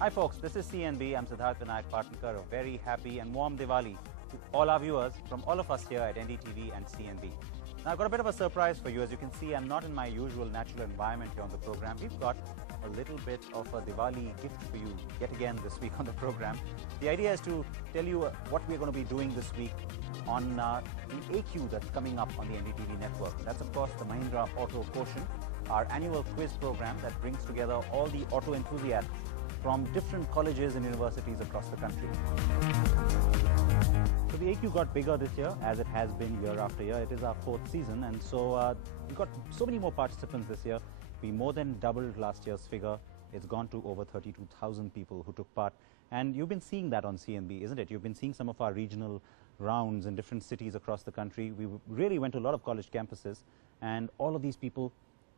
Hi folks, this is CNB. I'm Siddharth Vinayak Patnankar. A very happy and warm Diwali to all our viewers from all of us here at NDTV and CNB. Now I've got a bit of a surprise for you. As you can see, I'm not in my usual natural environment here on the program. We've got a little bit of a Diwali gift for you yet again this week on the program. The idea is to tell you what we're going to be doing this week on the AQ that's coming up on the NDTV network. That's of course the Mahindra Auto Quotient, our annual quiz program that brings together all the auto enthusiasts from different colleges and universities across the country. So the AQ got bigger this year, as it has been year after year. It is our 4th season, and so we've got so many more participants this year. We more than doubled last year's figure. It's gone to over 32,000 people who took part. And you've been seeing that on CNB, isn't it? You've been seeing some of our regional rounds in different cities across the country. We really went to a lot of college campuses, and all of these people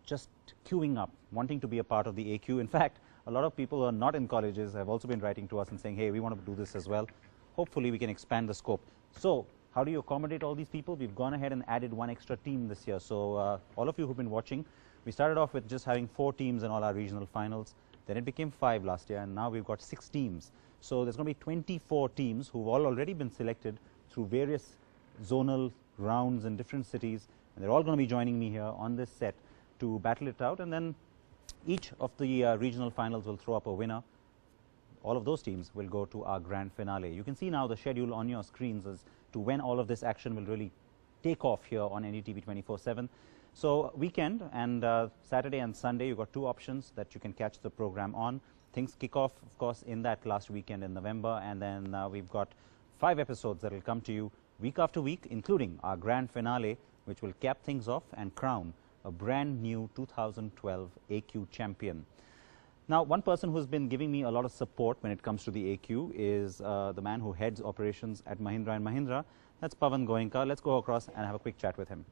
just queuing up, wanting to be a part of the AQ. In fact, a lot of people who are not in colleges have also been writing to us and saying, hey, we want to do this as well. Hopefully we can expand the scope. So how do you accommodate all these people? We've gone ahead and added one extra team this year. So all of you who've been watching, we started off with just having 4 teams in all our regional finals. Then it became 5 last year, and now we've got 6 teams. So there's going to be 24 teams who've all already been selected through various zonal rounds in different cities, and they're all going to be joining me here on this set to battle it out, and then each of the regional finals will throw up a winner. All of those teams will go to our grand finale. You can see now the schedule on your screens as to when all of this action will really take off here on NDTV 24/7. So weekend and Saturday and Sunday, you've got 2 options that you can catch the program on. Things kick off, of course, in that last weekend in November, and then we've got 5 episodes that will come to you week after week, including our grand finale, which will cap things off and crown a brand new 2012 AQ champion. Now, one person who's been giving me a lot of support when it comes to the AQ is the man who heads operations at Mahindra & Mahindra. That's Pawan Goenka. Let's go across and have a quick chat with him.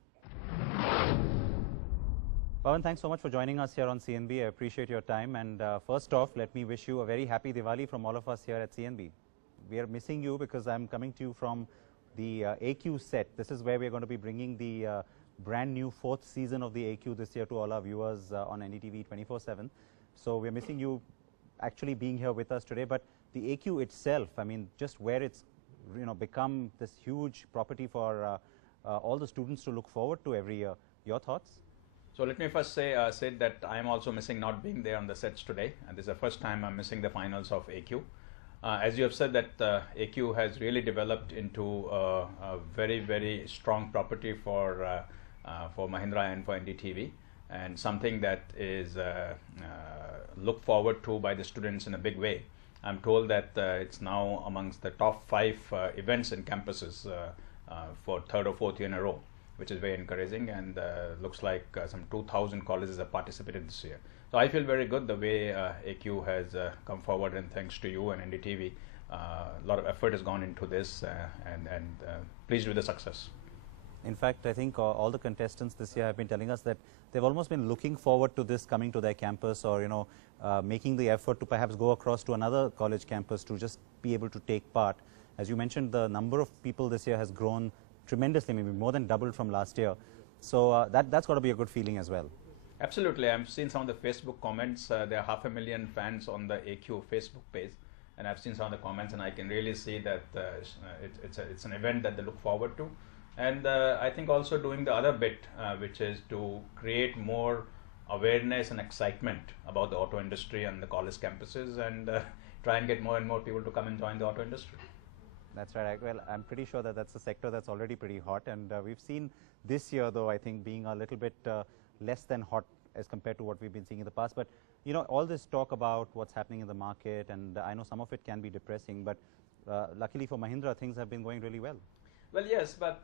Pawan, thanks so much for joining us here on CNB. I appreciate your time. And first off, let me wish you a very happy Diwali from all of us here at CNB. We are missing you because I'm coming to you from the AQ set. This is where we're going to be bringing the brand new 4th season of the AQ this year to all our viewers on NDTV 24/7. So we're missing you actually being here with us today. But the AQ itself, I mean, just where it's become this huge property for all the students to look forward to every year. Your thoughts? So let me first say that I am also missing not being there on the sets today, and this is the first time I'm missing the finals of AQ. As you have said, that AQ has really developed into a very, very strong property for Mahindra and for NDTV, and something that is looked forward to by the students in a big way. I'm told that it's now amongst the top 5 events in campuses for 3rd or 4th year in a row, which is very encouraging, and looks like some 2,000 colleges have participated this year. So I feel very good the way AQ has come forward, and thanks to you and NDTV, a lot of effort has gone into this, and pleased with the success. In fact, I think all the contestants this year have been telling us that they've almost been looking forward to this coming to their campus, or making the effort to perhaps go across to another college campus to just be able to take part. As you mentioned, the number of people this year has grown tremendously, maybe more than doubled from last year. So that's got to be a good feeling as well. Absolutely. I've seen some of the Facebook comments. There are 500,000 fans on the AQ Facebook page, and I've seen some of the comments, and I can really see that it's an event that they look forward to. And I think also doing the other bit, which is to create more awareness and excitement about the auto industry and the college campuses, and try and get more and more people to come and join the auto industry. That's right. Well, I'm pretty sure that that's a sector that's already pretty hot, and we've seen this year, though, I think being a little bit less than hot as compared to what we've been seeing in the past. But all this talk about what's happening in the market, and I know some of it can be depressing, but luckily for Mahindra, things have been going really well. Well, yes, but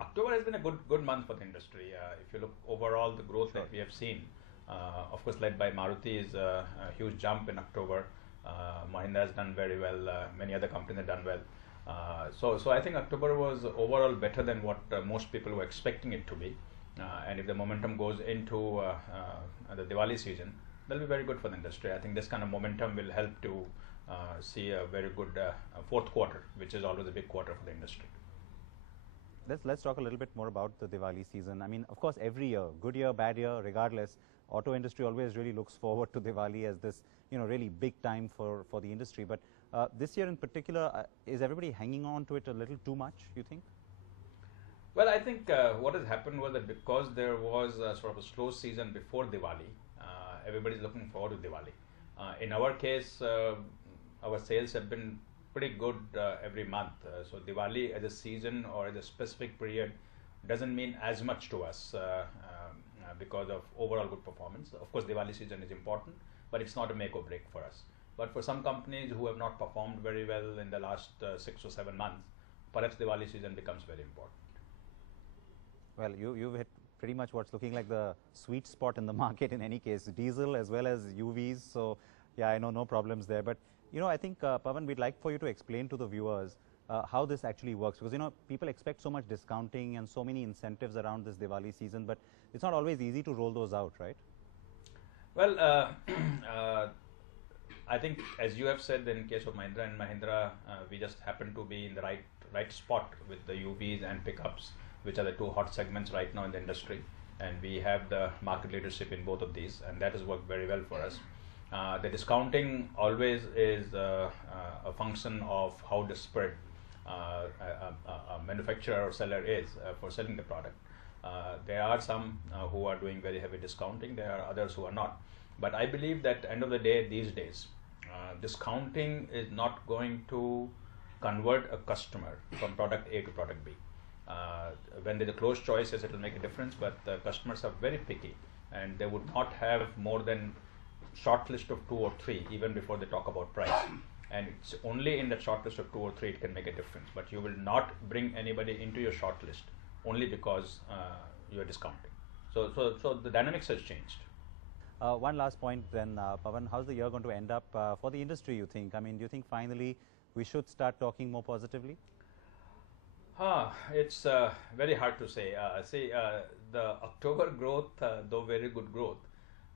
October has been a good month for the industry. If you look overall, the growth that we have seen, of course, led by Maruti, is a huge jump in October. Mahindra has done very well. Many other companies have done well. So I think October was overall better than what most people were expecting it to be. And if the momentum goes into the Diwali season, that'll be very good for the industry. I think this kind of momentum will help to see a very good 4th quarter, which is always a big quarter for the industry. Let's talk a little bit more about the Diwali season. I mean, of course, every year, good year, bad year, regardless, auto industry always really looks forward to Diwali as this really big time for the industry. But this year in particular, is everybody hanging on to it a little too much, you think? Well, I think what has happened was that because there was sort of a slow season before Diwali, everybody's looking forward to Diwali. In our case, our sales have been pretty good every month. So Diwali as a season or as a specific period doesn't mean as much to us because of overall good performance. Of course, Diwali season is important, but it's not a make or break for us. But for some companies who have not performed very well in the last 6 or 7 months, perhaps Diwali season becomes very important. Well, you've hit pretty much what's looking like the sweet spot in the market in any case, diesel as well as UVs. So, yeah, I know no problems there. But, I think, Pawan, we'd like for you to explain to the viewers how this actually works. Because, people expect so much discounting and so many incentives around this Diwali season, but it's not always easy to roll those out, right? Well, I think, as you have said, in case of Mahindra and Mahindra, we just happen to be in the right spot with the UVs and pickups, which are the two hot segments right now in the industry, and we have the market leadership in both of these, and that has worked very well for us. The discounting always is a function of how desperate a manufacturer or seller is for selling the product. There are some who are doing very heavy discounting, there are others who are not. But I believe that end of the day, these days, discounting is not going to convert a customer from product A to product B. When there's a close choices, it will make a difference, but customers are very picky and they would not have more than short list of 2 or 3 even before they talk about price. And it's only in that short list of 2 or 3 it can make a difference. But you will not bring anybody into your short list only because you are discounting. So the dynamics has changed. One last point then, Pawan, how's the year going to end up for the industry, you think? I mean, do you think finally we should start talking more positively? It's very hard to say. The October growth, though very good growth,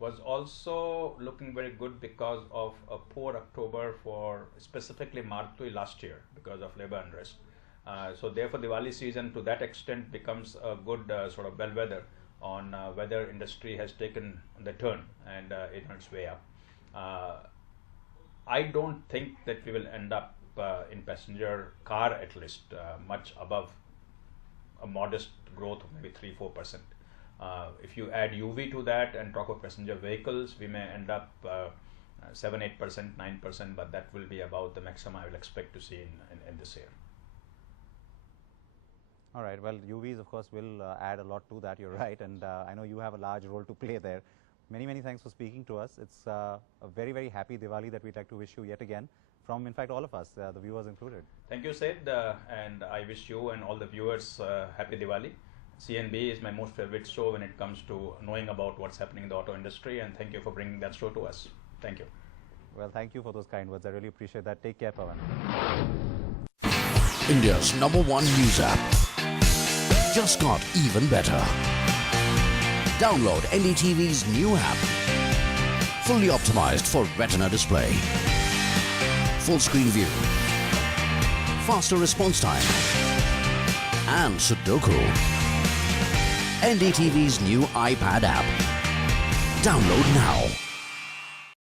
was also looking very good because of a poor October for specifically March last year because of labor unrest. So therefore, Diwali season to that extent becomes a good sort of bellwether on whether industry has taken the turn and is on its way up. I don't think that we will end up in passenger car at least much above a modest growth of maybe 3-4%. If you add UV to that and talk of passenger vehicles, we may end up 7-8%, 9%, but that will be about the maximum I will expect to see in this year. All right. Well, UVs, of course, will add a lot to that. You're right. And I know you have a large role to play there. Many, many thanks for speaking to us. It's a very, very happy Diwali that we'd like to wish you yet again from, in fact, all of us, the viewers included. Thank you, Sid. And I wish you and all the viewers happy Diwali. CNB is my most favorite show when it comes to knowing about what's happening in the auto industry. And thank you for bringing that show to us. Thank you. Well, thank you for those kind words. I really appreciate that. Take care, Pawan. India's #1 news app just got even better. Download NDTV's new app. Fully optimized for retina display. Full screen view. Faster response time. And Sudoku. NDTV's new iPad app. Download now.